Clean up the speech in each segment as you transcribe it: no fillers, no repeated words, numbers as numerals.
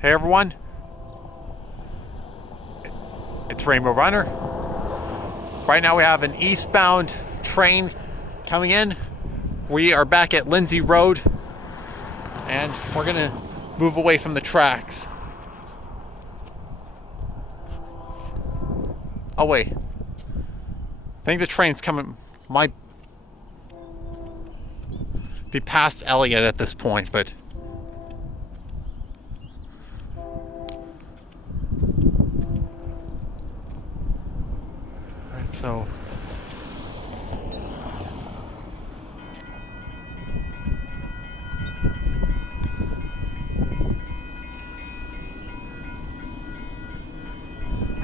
Hey everyone, it's Rainbow Runner. Right now we have an eastbound train coming in. We are back at Lindsay Road and we're gonna move away from the tracks. Oh wait, I think the train's coming, might be past Elliott at this point, but so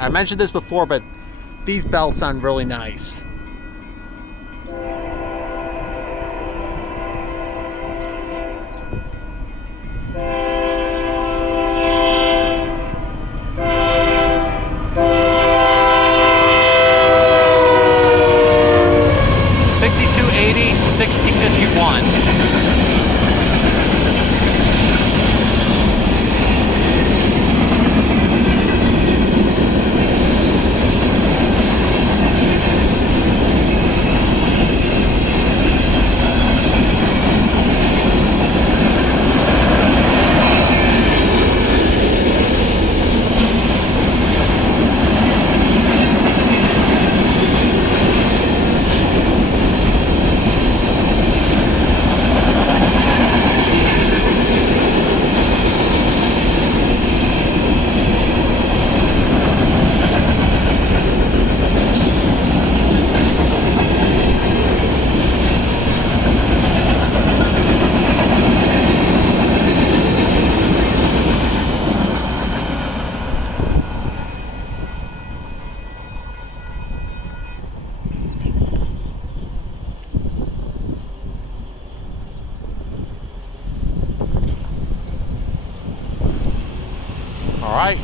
I mentioned this before, but these bells sound really nice. $62.80, $60.51. Alright,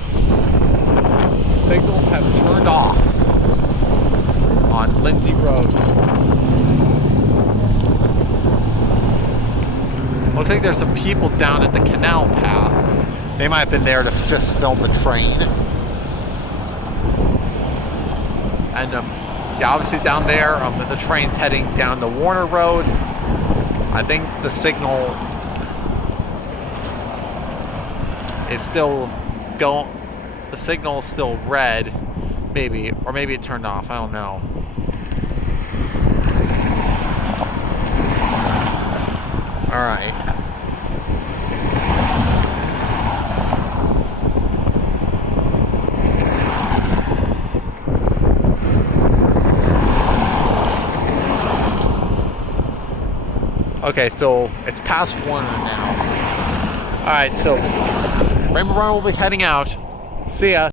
signals have turned off on Lindsay Road. Looks like there's some people down at the canal path. They might have been there to just film the train. And yeah, obviously down there, the train's heading down the Warner Road. I think the signal is still the signal is still red, maybe, or maybe it turned off, I don't know. Alright. Okay, so it's past 1 now. Alright, so Rainbow Runner will be heading out. See ya.